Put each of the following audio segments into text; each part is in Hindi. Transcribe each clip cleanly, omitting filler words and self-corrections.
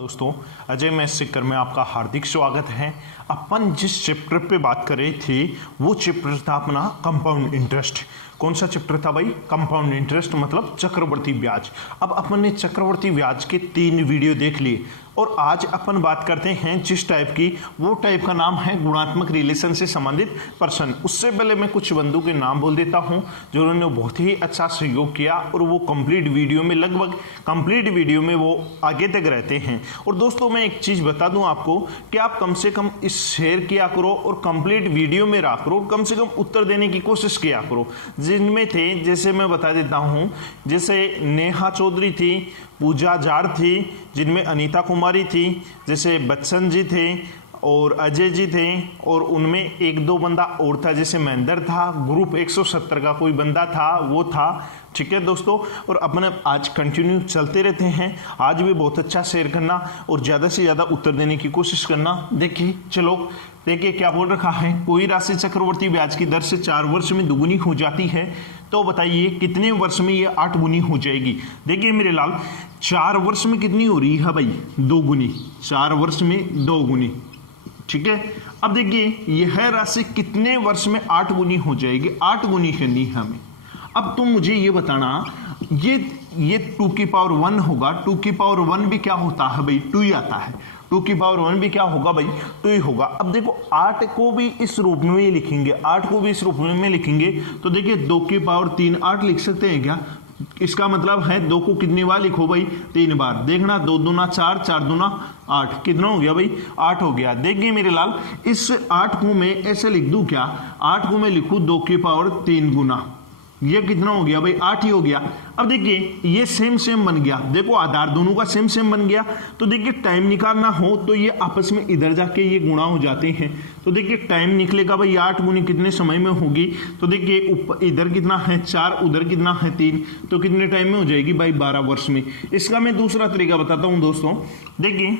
दोस्तों, अजय मैथ सीखकर में आपका हार्दिक स्वागत है। अपन जिस चैप्टर पे बात कर रहे थे वो चैप्टर था अपना कंपाउंड इंटरेस्ट। कौन सा चैप्टर था भाई? कंपाउंड इंटरेस्ट मतलब चक्रवर्ती ब्याज। अब अपन ने चक्रवर्ती ब्याज के 3 वीडियो देख लिए और आज अपन बात करते हैं जिस टाइप की, वो टाइप का नाम है गुणात्मक रिलेशन से संबंधित प्रश्न। उससे पहले मैं कुछ बंधु के नाम बोल देता हूं जिन्होंने बहुत ही अच्छा सहयोग किया और वो कंप्लीट वीडियो में, लगभग कंप्लीट वीडियो में वो आगे तक रहते हैं। और दोस्तों, मैं एक चीज़ बता दूं आपको कि आप कम से कम इस शेयर किया करो और कंप्लीट वीडियो में रहा करो, कम से कम उत्तर देने की कोशिश किया करो। जिनमें थे, जैसे मैं बता देता हूं, जैसे नेहा चौधरी थी, पूजा जाट थी, जिनमें अनीता कुमारी थी, जैसे बच्चन जी थे और अजय जी थे, और उनमें एक दो बंदा और था, जैसे महेंद्र था, ग्रुप 170 का कोई बंदा था, वो था। ठीक है दोस्तों, और अपने आज कंटिन्यू चलते रहते हैं। आज भी बहुत अच्छा शेयर करना और ज़्यादा से ज़्यादा उत्तर देने की कोशिश करना। देखिए, चलो देखिए क्या बोल रखा है। कोई राशि चक्रवर्ती ब्याज की दर से 4 वर्ष में दुगुनी हो जाती है, तो बताइए कितने वर्ष में ये 8 गुनी हो जाएगी। देखिए मेरे लाल, 4 वर्ष में कितनी हो रही है भाई? 2 गुनी। 4 वर्ष में 2 गुनी। ठीक है, अब देखिए यह राशि कितने वर्ष में 8 गुनी हो जाएगी। 8 गुनी करनी है हमें। अब तुम मुझे ये बताना, ये 2 की पावर 1 होगा। 2 की पावर 1 भी क्या होता है भाई? 2 ही आता है। 2 की पावर 1 भी क्या होगा भाई? 2 ही होगा। अब देखो 8 को भी इस रूप में ही लिखेंगे, 8 को भी इस रूप में लिखेंगे तो देखिए 2 की पावर 3 8 लिख सकते हैं क्या? इसका मतलब है 2 को कितनी बार लिखो भाई? 3 बार। देखना, 2 दूना 4, 4 दूना 8, कितना हो गया भाई? 8 हो गया। देखिए मेरे लाल, इस 8 को मैं ऐसे लिख दूं क्या? 8 को मैं लिखूं 2 की पावर 3 गुना, ये कितना हो गया भाई? 8 ही हो गया। अब देखिए ये सेम सेम बन गया। देखो आधार दोनों का सेम सेम बन गया। तो देखिए टाइम निकालना हो तो ये आपस में इधर जाके ये गुणा हो जाते हैं। तो देखिए टाइम निकलेगा भाई 8 गुनी कितने समय में होगी? तो देखिए इधर कितना है 4, उधर कितना है 3, तो कितने टाइम में हो जाएगी भाई? 12 वर्ष में। इसका मैं दूसरा तरीका बताता हूँ दोस्तों। देखिए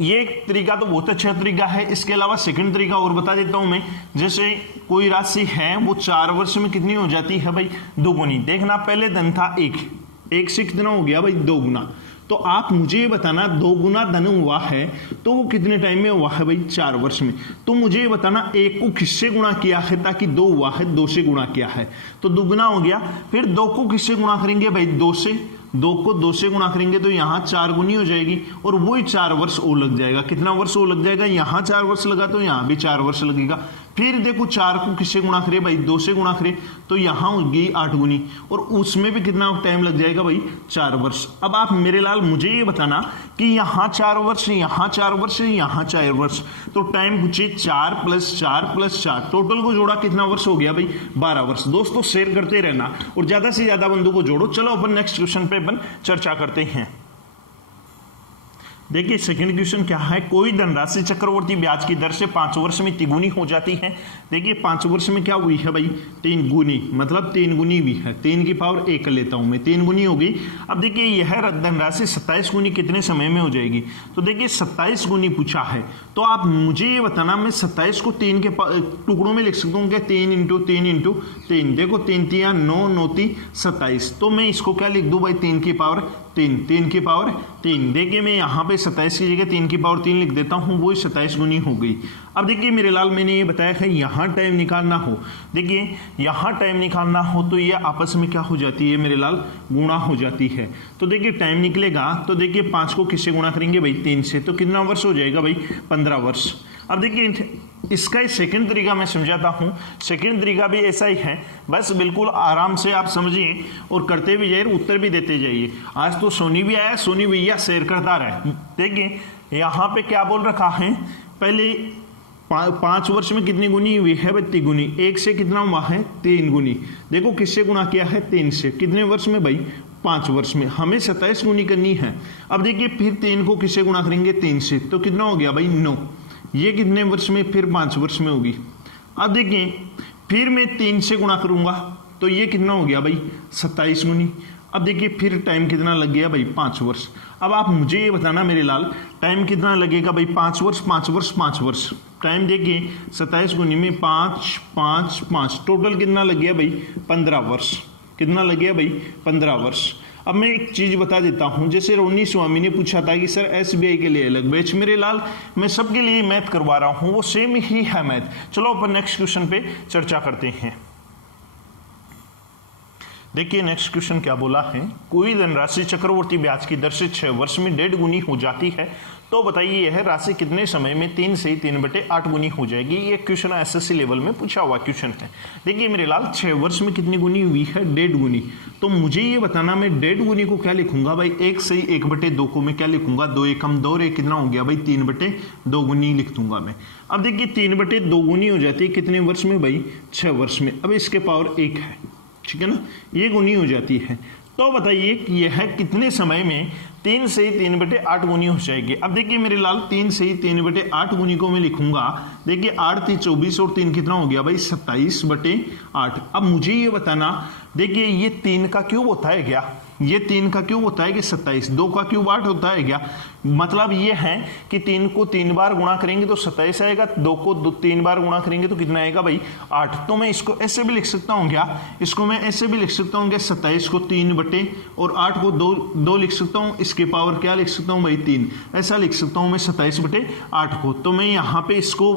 ये एक तरीका तो बहुत अच्छा तरीका है। इसके अलावा सेकंड तरीका और बता देता हूं मैं। जैसे कोई राशि है वो 4 वर्ष में कितनी हो जाती है भाई? 2 गुनी। देखना, पहले धन था 1 से कितना हो गया भाई? 2 गुना। तो आप मुझे ये बताना 2 गुना धन हुआ है तो वो कितने टाइम में हुआ है भाई? 4 वर्ष में। तो मुझे ये बताना 1 को किससे गुणा किया है ताकि 2 हुआ है? 2 से गुणा किया है तो दुगुना हो गया। फिर 2 को किससे गुणा करेंगे भाई? 2 से। 2 को 2 से गुणा करेंगे तो यहाँ 4 गुनी हो जाएगी और वही 4 वर्ष और लग जाएगा। कितना वर्ष और लग जाएगा? यहाँ 4 वर्ष लगा तो यहाँ भी 4 वर्ष लगेगा। फिर देखो 4 को किससे गुणा करे भाई? 2 से गुणा करे तो यहाँ हो गई 8 गुनी और उसमें भी कितना टाइम लग जाएगा भाई? 4 वर्ष। अब आप मेरे लाल मुझे ये बताना कि यहाँ 4 वर्ष, यहाँ 4 वर्ष, यहाँ 4 वर्ष, तो टाइम पूछे 4 + 4 + 4, टोटल को जोड़ा कितना वर्ष हो गया भाई? 12 वर्ष। दोस्तों शेयर करते रहना और ज्यादा से ज्यादा बंधु को जोड़ो। चलो अपन नेक्स्ट क्वेश्चन पे अपन चर्चा करते हैं। देखिए सेकंड क्वेश्चन क्या है। कोई धनराशि चक्रवर्ती ब्याज की दर से 5 वर्ष में तिगुनी हो जाती है। देखिए 5 वर्ष में क्या हुई है भाई? 3 गुनी, मतलब 3 गुनी भी है। 3 की पावर 1 लेता हूं मैं, 3 गुनी होगी। अब देखिए यह धनराशि 27 गुनी कितने समय में हो जाएगी? तो देखिए 27 गुनी पूछा है तो आप मुझे ये बताना, मैं 27 को 3 के टुकड़ों में लिख सकता हूँ क्या? 3 × 3 × 3। देखो 3 × 9, 9 × 27। तो मैं इसको क्या लिख दूं भाई? 3 की पावर 3, 3 की पावर 3। देखिए मैं यहाँ पे 27 की जगह 3 की पावर 3 लिख देता हूँ, वो 27 गुनी हो गई। अब देखिए मेरे लाल, मैंने ये बताया है यहाँ टाइम निकालना हो, देखिए यहाँ टाइम निकालना हो तो ये आपस में क्या हो जाती है मेरे लाल? गुणा हो जाती है। तो देखिए टाइम निकलेगा तो देखिए 5 को किससे गुणा करेंगे भाई? 3 से, तो कितना वर्ष हो जाएगा भाई? 15 वर्ष। अब देखिए इसका सेकंड तरीका मैं समझाता हूं। सेकंड तरीका भी ऐसा ही है, बस बिल्कुल आराम से आप समझिए और करते भी जाइए, उत्तर भी देते जाइए। आज तो सोनी भी आया, सोनी भैया शेयर करता रहे। देखिए यहाँ पे क्या बोल रखा है, पहले 5 वर्ष में कितनी गुनी हुई है भाई? 3 गुनी। 1 से कितना हुआ है? 3 गुनी। देखो किससे गुणा किया है? 3 से। कितने वर्ष में भाई? 5 वर्ष में। हमें 27 गुनी करनी है। अब देखिए फिर 3 को किससे गुणा करेंगे? 3 से, तो कितना हो गया भाई? 9। ये कितने वर्ष में? फिर 5 वर्ष में होगी। अब देखिए फिर मैं 3 से गुणा करूंगा तो ये कितना हो गया भाई? 27 गुनी। अब देखिए फिर टाइम कितना लग गया भाई? 5 वर्ष। अब आप मुझे ये बताना मेरे लाल, टाइम कितना लगेगा भाई? 5 वर्ष, 5 वर्ष, 5 वर्ष। टाइम देखिए 27 गुनी में 5, 5, 5, टोटल कितना लग गया भाई? 15 वर्ष। कितना लग गया भाई? 15 वर्ष। अब मैं एक चीज बता देता हूं, जैसे रोनी स्वामी ने पूछा था कि सर एसबीआई के लिए अलग बैच, मेरे लाल मैं सबके लिए मैथ करवा रहा हूं, वो सेम ही है मैथ। चलो अपन नेक्स्ट क्वेश्चन पे चर्चा करते हैं। देखिए नेक्स्ट क्वेश्चन क्या बोला है, कोई धनराशि चक्रवर्ती ब्याज की दर से 6 वर्ष में 1.5 गुनी हो जाती है, तो बताइए यह राशि कितने समय में 3 से 3/8 गुनी हो जाएगी। ये क्वेश्चन एसएससी लेवल में पूछा हुआ क्वेश्चन है। देखिए मेरे लाल 6 वर्ष में कितनी गुनी हुई है, 1.5 गुनी। तो मुझे ये बताना मैं 1.5 गुनी को क्या लिखूंगा भाई, 1 से 1/2 को मैं क्या लिखूंगा, 2 एकम 2 रे कितना हो गया भाई 3/2 गुनी लिख दूंगा मैं। अब देखिए 3/2 गुनी हो जाती है कितने वर्ष में भाई, 6 वर्ष में। अब इसके पावर 1 है, ठीक है ना, ये गुनी हो जाती है। तो बताइए कि यह कितने समय में 3 से 3/8 गुनी हो जाएगी। अब देखिए मेरे लाल 3 से 3/8 गुनी को मैं लिखूंगा, देखिए 8 3 24 और 3 कितना हो गया भाई 27/8। अब मुझे ये बताना, देखिए ये 3 का क्यूब होता है क्या, ये 3 का क्यूब होता है कि 27, 2 का क्यूब 8 होता है क्या। मतलब ये है कि 3 को 3 बार गुणा करेंगे तो 27 आएगा, 2 को 3 बार गुणा करेंगे तो कितना आएगा भाई 8। तो मैं इसको ऐसे भी लिख सकता हूँ क्या, इसको मैं ऐसे भी लिख सकता हूँ क्या, 27 को 3 बटे और 8 को 2 लिख सकता हूँ, इसके पावर क्या लिख सकता हूँ भाई 3, ऐसा लिख सकता हूँ मैं 27/8 को। तो मैं यहाँ पे इसको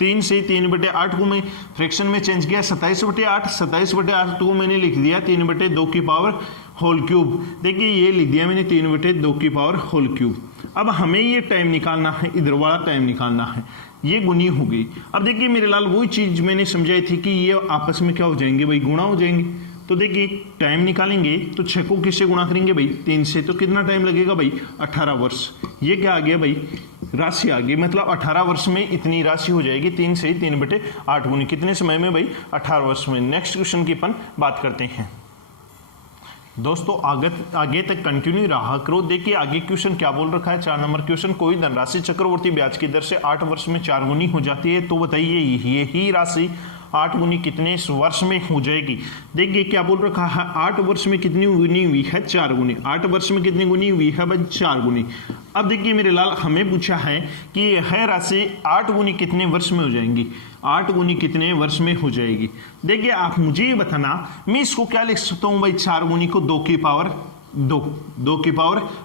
3 से 3/8 को मैं फ्रैक्शन में चेंज किया, 27/8 को मैंने लिख दिया 3/2 की पावर होल क्यूब। देखिए ये लिख दिया मैंने 3/2 की पावर होल क्यूब। अब हमें ये टाइम निकालना है, इधर वाला टाइम निकालना है, ये गुनी हो गई। अब देखिए मेरे लाल वही चीज मैंने समझाई थी कि ये आपस में क्या हो जाएंगे भाई, गुणा हो जाएंगे। तो देखिए टाइम निकालेंगे तो 6 को किससे गुणा करेंगे भाई 3 से, तो कितना टाइम लगेगा भाई 18 वर्ष। ये क्या आ गया भाई, राशि आ गई, मतलब 18 वर्ष में इतनी राशि हो जाएगी 3 से 3/8 गुनी, कितने समय में भाई 18 वर्ष में। नेक्स्ट क्वेश्चन की अपन बात करते हैं दोस्तों, आगे तक कंटिन्यू रहा करो। देखिए आगे क्वेश्चन क्या बोल रखा है, 4 नंबर क्वेश्चन, कोई धनराशि चक्रवर्ती ब्याज की दर से 8 वर्ष में 4 गुनी हो जाती है, तो बताइए यही राशि 8 गुनी कितने वर्ष में हो जाएगी। देखिए क्या बोल रखा है, 8 वर्ष में कितनी गुनी हुई है 4 गुनी, 8 वर्ष में कितनी गुनी हुई है भाई 4 गुनी। अब देखिए मेरे लाल हमें पूछा है कि यह राशि 8 गुनी कितने वर्ष में हो जाएंगी, 8 गुनी कितने वर्ष में हो जाएगी। देखिए आप मुझे ये बताना, मैं इसको क्या लिख सकता हूँ भाई 4 गुनी को 2 की पावर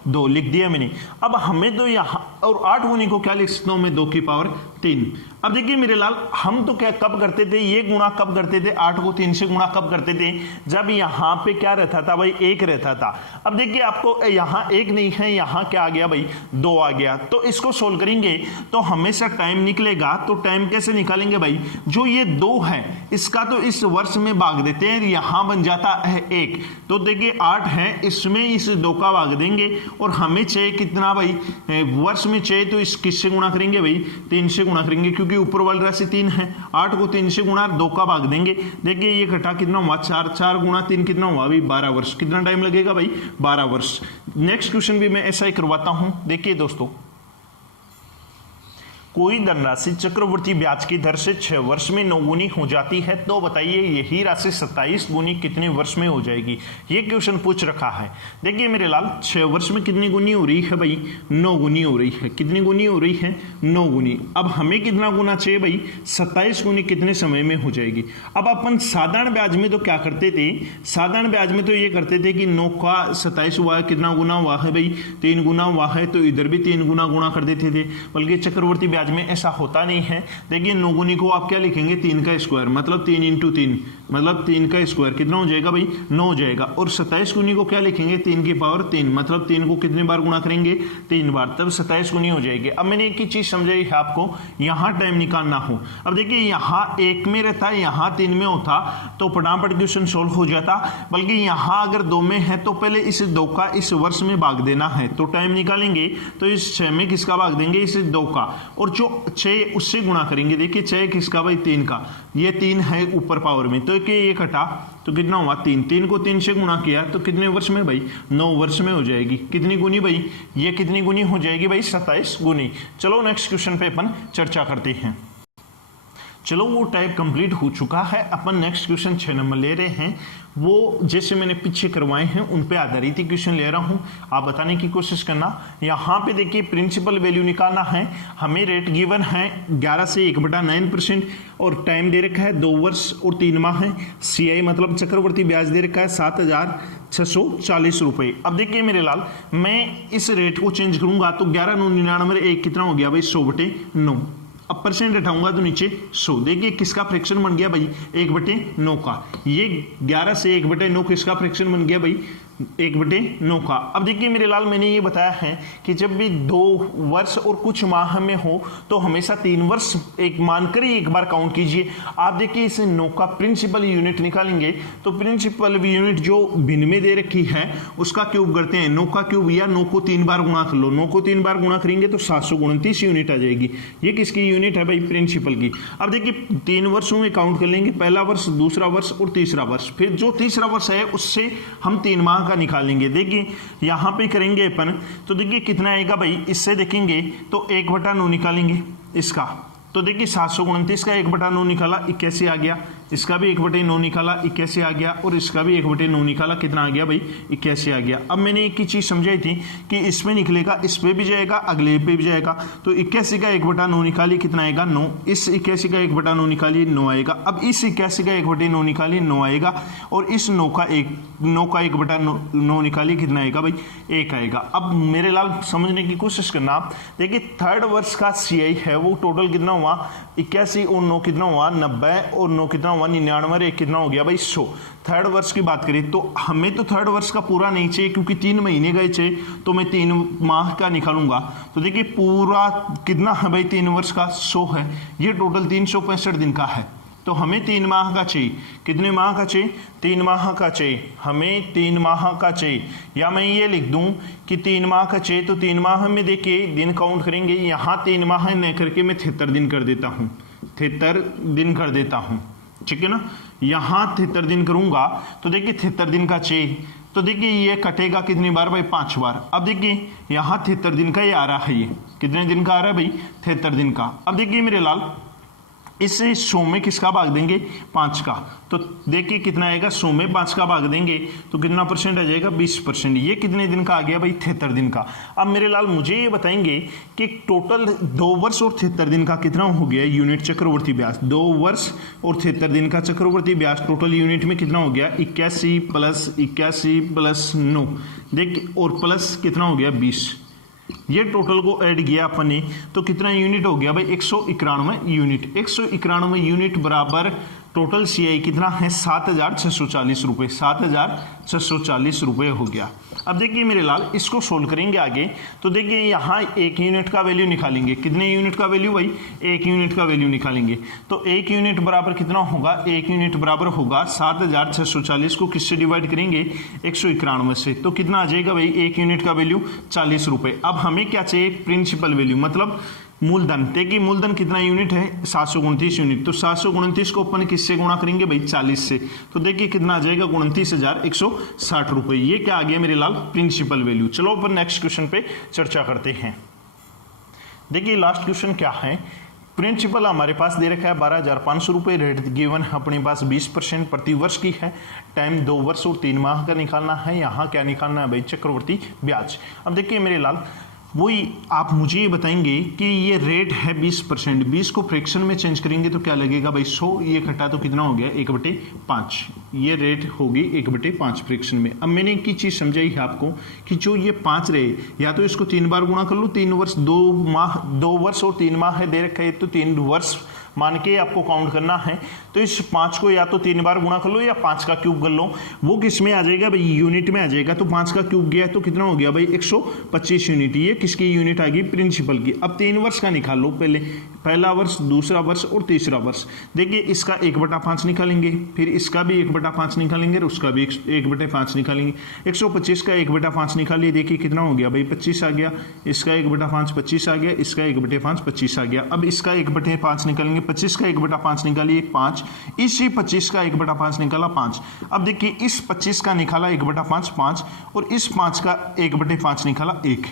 2 लिख दिया मैंने। अब हमें तो यहाँ और 8 गुनी को क्या लिख सकता हूँ मैं 2 की पावर 3। अब देखिए मेरे लाल हम तो क्या कब करते थे, ये गुणा कब करते थे, 8 को 3 से गुणा कब करते थे, जब यहाँ पे क्या रहता था भाई 1 रहता था। अब देखिए आपको यहाँ 1 नहीं है, यहाँ क्या आ गया भाई 2 आ गया। तो इसको सोल्व करेंगे तो हमेशा टाइम निकलेगा। तो टाइम कैसे निकालेंगे भाई, जो ये 2 है इसका तो इस वर्ष में भाग देते हैं, यहाँ बन जाता है 1। तो देखिए 8 है, इसमें इस 2 का भाग देंगे और हमें चाहिए कितना भाई वर्ष में चाहिए, तो इस किससे गुणा करेंगे भाई 3 से गुणा करेंगे, क्योंकि ऊपर वाली राशि 3 है। 8 को 3 से गुणा 2 का भाग देंगे। देखिए ये घटा कितना हुआ 4, 4 गुणा 3 कितना हुआ भाई 12 वर्ष। कितना टाइम लगेगा भाई 12 वर्ष। नेक्स्ट क्वेश्चन भी मैं ऐसा ही करवाता हूं। देखिए दोस्तों, कोई धनराशि चक्रवर्ती ब्याज की दर से 6 वर्ष में 9 गुनी हो जाती है, तो बताइए यही राशि 27 गुनी कितने वर्ष में हो जाएगी। ये क्वेश्चन पूछ रखा है। देखिए मेरे लाल 6 वर्ष में कितनी गुनी हो रही है भाई 9 गुनी हो रही है। कितनी गुनी हो रही है 9 गुनी। अब हमें कितना गुना चाहिए भाई 27 गुनी कितने समय में हो जाएगी। अब अपन साधारण ब्याज में तो क्या करते थे, साधारण ब्याज में तो ये करते थे कि 9 का 27 हुआ है, कितना गुना हुआ है भाई 3 गुना हुआ है, तो इधर भी 3 गुना कर देते थे। बल्कि चक्रवर्ती ब्याज में ऐसा होता नहीं है। देखिए 9 गुनी को आप क्या लिखेंगे 3 का स्क्वायर, मतलब 3 × 3, मतलब 3 का स्क्वायर कितना हो जाएगा भाई 9 हो जाएगा। और 27 गुनी को क्या लिखेंगे 3 की पावर 3, मतलब 3 को कितने बार गुणा करेंगे 3 बार, तब 27 गुनी हो जाएगी। अब मैंने एक ही चीज समझाई है आपको, यहाँ टाइम निकालना हो। अब देखिए यहाँ 1 में रहता है, यहाँ 3 में होता तो फटाफट क्वेश्चन सोल्व हो जाता। बल्कि यहाँ अगर 2 में है तो पहले इस 2 का इस वर्ष में भाग देना है, तो टाइम निकालेंगे तो इस 6 में किसका भाग देंगे इस 2 का, और जो 6 उससे गुणा करेंगे। देखिए 6 किसका भाई 3 का, ये 3 है ऊपर पावर में, तो ये कटा तो कितना हुआ 3 को 3 से गुणा किया तो कितने वर्ष में भाई 9 वर्ष में हो जाएगी। कितनी गुनी भाई, ये कितनी गुनी हो जाएगी भाई 27 गुनी। चलो नेक्स्ट क्वेश्चन पे अपन चर्चा करते हैं। चलो वो टाइप कंप्लीट हो चुका है। अपन नेक्स्ट क्वेश्चन 6 नंबर ले रहे हैं। वो जैसे मैंने पीछे करवाए हैं उन पे आधारित ही क्वेश्चन ले रहा हूं, आप बताने की कोशिश करना। यहाँ पे देखिए प्रिंसिपल वैल्यू निकालना है, हमें रेट गिवन है 11 से 1/9% और टाइम दे रखा है 2 वर्ष और 3 माह है। CI मतलब चक्रवर्ती ब्याज दे रखा है 7,640 रुपये। अब देखिए मेरे लाल, मैं इस रेट को चेंज करूंगा तो 11,999 कितना हो गया भाई 100/9। अब परसेंट हटाऊंगा तो नीचे 100। देखिए किसका फ्रैक्शन बन गया भाई 1/9 का। ये 11 से 1/9 किसका फ्रैक्शन बन गया भाई 1/9 का। अब देखिए मेरे लाल, मैंने ये बताया है कि जब भी 2 वर्ष और कुछ माह में हो तो हमेशा 3 वर्ष एक मानकर ही एक बार काउंट कीजिए। आप देखिए इसे 9 का प्रिंसिपल यूनिट निकालेंगे तो प्रिंसिपल यूनिट जो भिन्न में दे रखी है उसका क्यूब करते हैं। 9 का क्यूब या 9 को 3 बार गुणा कर लो। 9 को 3 बार गुणा करेंगे तो 729 यूनिट आ जाएगी। ये किसकी यूनिट है भाई प्रिंसिपल की। अब देखिए 3 वर्षों में काउंट कर लेंगे, पहला वर्ष, दूसरा वर्ष और तीसरा वर्ष। फिर जो तीसरा वर्ष है उससे हम 3 माह का निकालेंगे। देखिए यहां पे करेंगे अपन तो देखिए कितना आएगा भाई, इससे देखेंगे तो 1/9 निकालेंगे इसका। तो देखिए 729 का 1/9 निकाला 81 आ गया, इसका भी 1/9 निकाला 81 आ गया और इसका भी 1/9 निकाला कितना आ गया भाई 81 आ गया। अब मैंने एक ही चीज समझाई थी कि इसमें निकलेगा, इस पे भी जाएगा, अगले पे भी जाएगा। तो 81 का 1/9 निकालिए कितना आएगा 9। इस 81 का 1/9 निकालिए 9 आएगा। अब इस 81 का 1/9 निकालिए 9 आएगा और इस 9 का 1/9 निकालिए कितना आएगा भाई 1 आएगा। अब मेरे लाल समझने की कोशिश करना। देखिए थर्ड वर्ष का CI है वो टोटल कितना हुआ 81 और 9 कितना हुआ 90 और 9 कितना हुआ 99, एक कितना हो गया भाई 100। थर्ड वर्ष की बात करें तो हमें तो थर्ड वर्ष का पूरा नहीं चाहिए क्योंकि 3 महीने गए चाहिए, तो मैं 3 माह का निकालूंगा। तो देखिए पूरा कितना है भाई 3 वर्ष का 100 है, ये टोटल 365 दिन का है। तो हमें 3 माह का चाहिए। कितने माह का चाहिए 3 माह का चाहिए, हमें 3 माह का चाहिए। या मैं ये लिख दूं कि 3 माह का चाहिए तो 3 माह में देखिए दिन काउंट करेंगे। यहाँ 3 माह न करके मैं 73 दिन कर देता हूँ, 73 दिन कर देता हूँ, ठीक है ना। यहाँ 73 दिन करूंगा तो देखिए 73 दिन का चाहिए। तो देखिए ये कटेगा कितनी बार भाई 5 बार। अब देखिए यहाँ 73 दिन का ये आ रहा है, ये कितने दिन का आ रहा है भाई 73 दिन का। अब देखिए मेरे लाल, इससे 100 में किसका भाग देंगे 5 का। तो देखिए कितना आएगा 100 में 5 का भाग देंगे तो कितना परसेंट आ जाएगा 20%। ये कितने दिन का आ गया भाई 73 दिन का। अब मेरे लाल मुझे ये बताएंगे कि टोटल 2 वर्ष और 73 दिन का कितना हो गया यूनिट चक्रवर्ती ब्याज। 2 वर्ष और 73 दिन का चक्रवर्ती ब्याज टोटल यूनिट में कितना हो गया 81 + 81 + 9 देखिए और प्लस कितना हो गया 20। ये टोटल को ऐड किया अपन ने तो कितना यूनिट हो गया भाई 191 यूनिट। 191 यूनिट बराबर टोटल CI कितना है 7,640 रुपये, 7,640 रुपये हो गया। अब देखिए मेरे लाल इसको सोल्व करेंगे आगे तो देखिए यहाँ 1 यूनिट का वैल्यू निकालेंगे। कितने यूनिट का वैल्यू भाई 1 यूनिट का वैल्यू निकालेंगे। तो 1 यूनिट बराबर कितना होगा 1 यूनिट बराबर होगा 7,640 को किससे डिवाइड करेंगे 191 से। तो कितना आ जाएगा भाई 1 यूनिट का वैल्यू 40 रुपये। अब हमें क्या चाहिए प्रिंसिपल वैल्यू मतलब मूलधन। देखिए मूलधन कितना यूनिट है 729 यूनिट। तो 729 को अपन किससे गुणा करेंगे भाई 40 से। तो देखिए कितना आ जाएगा 29,160 रुपये। ये क्या आ गया मेरे लाल प्रिंसिपल वैल्यू। चलो अपन नेक्स्ट क्वेश्चन पे चर्चा करते हैं। देखिए लास्ट क्वेश्चन क्या है, प्रिंसिपल हमारे पास दे रखा है 12,500 रुपये, रेट गिवन अपने पास 20% प्रति वर्ष की है, टाइम 2 वर्ष और 3 माह का निकालना है। यहाँ क्या निकालना है भाई चक्रवर्ती ब्याज। अब देखिए मेरे लाल वही आप मुझे ये बताएंगे कि ये रेट है 20%, 20 को फ्रैक्शन में चेंज करेंगे तो क्या लगेगा भाई 100, ये घटा तो कितना हो गया 1/5। ये रेट होगी 1/5 फ्रैक्शन में। अब मैंने एक ही चीज़ समझाई है आपको कि जो ये 5 रहे या तो इसको 3 बार गुणा कर लो, 3 वर्ष 2 वर्ष और 3 माह है दे रखा है तो 3 वर्ष मान के आपको काउंट करना है। तो इस 5 को या तो 3 बार गुणा कर लो या 5 का क्यूब कर लो। वो किस में आ जाएगा भाई यूनिट में आ जाएगा। तो 5 का क्यूब गया तो कितना हो गया भाई 125 यूनिट। ये किसकी यूनिट आ गई प्रिंसिपल की। अब 3 वर्ष का निकाल लो, पहला वर्ष, दूसरा वर्ष और तीसरा वर्ष। देखिए इसका 1/5 निकालेंगे, फिर इसका भी 1/5 निकालेंगे और उसका भी 1/5 निकालेंगे। 125 का 1/5 निकालिए, देखिए कितना हो गया भाई 25 आ गया। इसका 1/5 25 आ गया, इसका 1/5 25 आ गया। अब इसका 1/5 निकालेंगे, 25 का 1/5 निकालिए 5, इसी 25 का 1/5 निकाला 5। अब देखिए इस 25 का निकाला 1/5 5 और इस 5 का 1/5 निकाला 1।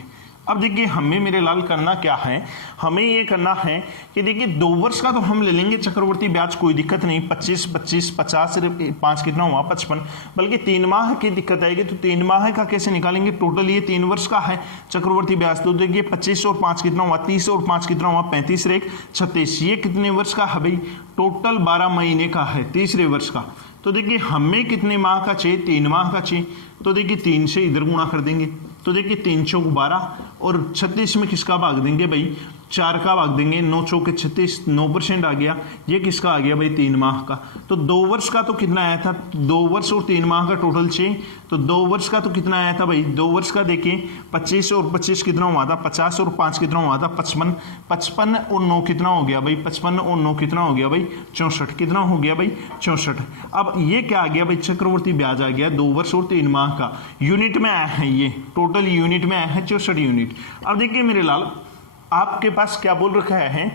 अब देखिए हमें मेरे लाल करना क्या है, हमें ये करना है कि देखिए 2 वर्ष का तो हम ले लेंगे चक्रवर्ती ब्याज, कोई दिक्कत नहीं, 25 25 50 5 कितना हुआ 55, बल्कि 3 माह की दिक्कत आएगी तो 3 माह का कैसे निकालेंगे, टोटल ये 3 वर्ष का है चक्रवर्ती ब्याज, तो देखिए 25 और 5 कितना हुआ 30 और 5 कितना हुआ 35 रेख 36, ये कितने वर्ष का है भाई, टोटल 12 महीने का है तीसरे वर्ष का। तो देखिए हमें कितने माह का चाहिए, 3 माह का चाहिए, तो देखिए 3 से इधर गुणा कर देंगे, तो देखिए 3 चौक 12 और 36 में किसका भाग देंगे भाई, 4 का भाग देंगे, 9 चौके 36, 9% आ गया, ये किसका आ गया भाई 3 माह का। तो 2 वर्ष का तो कितना आया था, 2 वर्ष और 3 माह का टोटल चाहिए, तो 2 वर्ष का तो कितना आया था भाई, 2 वर्ष का देखिए 25 और 25 कितना हुआ था 50 और 5 कितना हुआ था 55, 55 और 9 कितना हो गया भाई 55 और 9 कितना हो गया भाई 64, कितना हो गया भाई 64। अब ये क्या आ गया भाई, चक्रवर्ती ब्याज आ गया 2 वर्ष और 3 माह का, यूनिट में आया है, ये टोटल यूनिट में आया है 64 यूनिट। अब देखिए मेरे लाल आपके पास क्या बोल रखा है,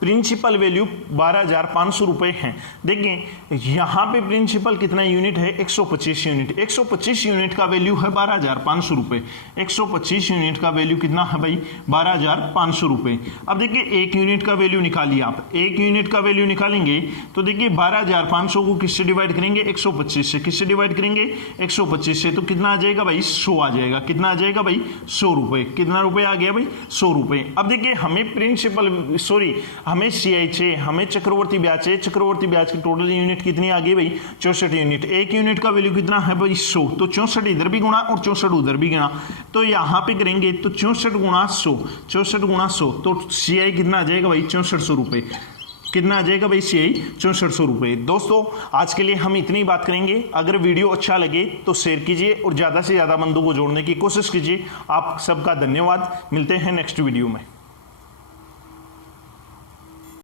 प्रिंसिपल वैल्यू 12,500 रुपये है। देखिए यहाँ पे प्रिंसिपल कितना यूनिट है 125 यूनिट, 125 यूनिट का वैल्यू है 12,500 रुपये, 125 यूनिट का वैल्यू कितना है भाई 12,500 रुपये। अब देखिए 1 यूनिट का वैल्यू निकालिए आप, 1 यूनिट का वैल्यू निकालेंगे तो देखिए 12,500 को किससे डिवाइड करेंगे 125 से, किससे डिवाइड करेंगे 125 से, तो कितना आ जाएगा भाई 100 आ जाएगा, कितना आ जाएगा भाई 100 रुपये, कितना रुपये आ गया भाई 100 रुपये। अब देखिए हमें प्रिंसिपल हमें CI चाहिए, हमें चक्रवर्ती ब्याज चाहिए, चक्रवर्ती ब्याज की टोटल यूनिट कितनी आ गई भाई 64 यूनिट, 1 यूनिट का वैल्यू कितना है भाई 100, तो 64 इधर भी गुणा और 64 उधर भी गुणा, तो यहाँ पे करेंगे तो 64 गुणा 100, 64 गुणा 100, तो CI कितना आ जाएगा भाई 6400 रुपये, कितना आ जाएगा भाई CI 6400 रुपये। दोस्तों आज के लिए हम इतनी बात करेंगे, अगर वीडियो अच्छा लगे तो शेयर कीजिए और ज़्यादा से ज़्यादा बंदों को जोड़ने की कोशिश कीजिए। आप सबका धन्यवाद, मिलते हैं नेक्स्ट वीडियो में।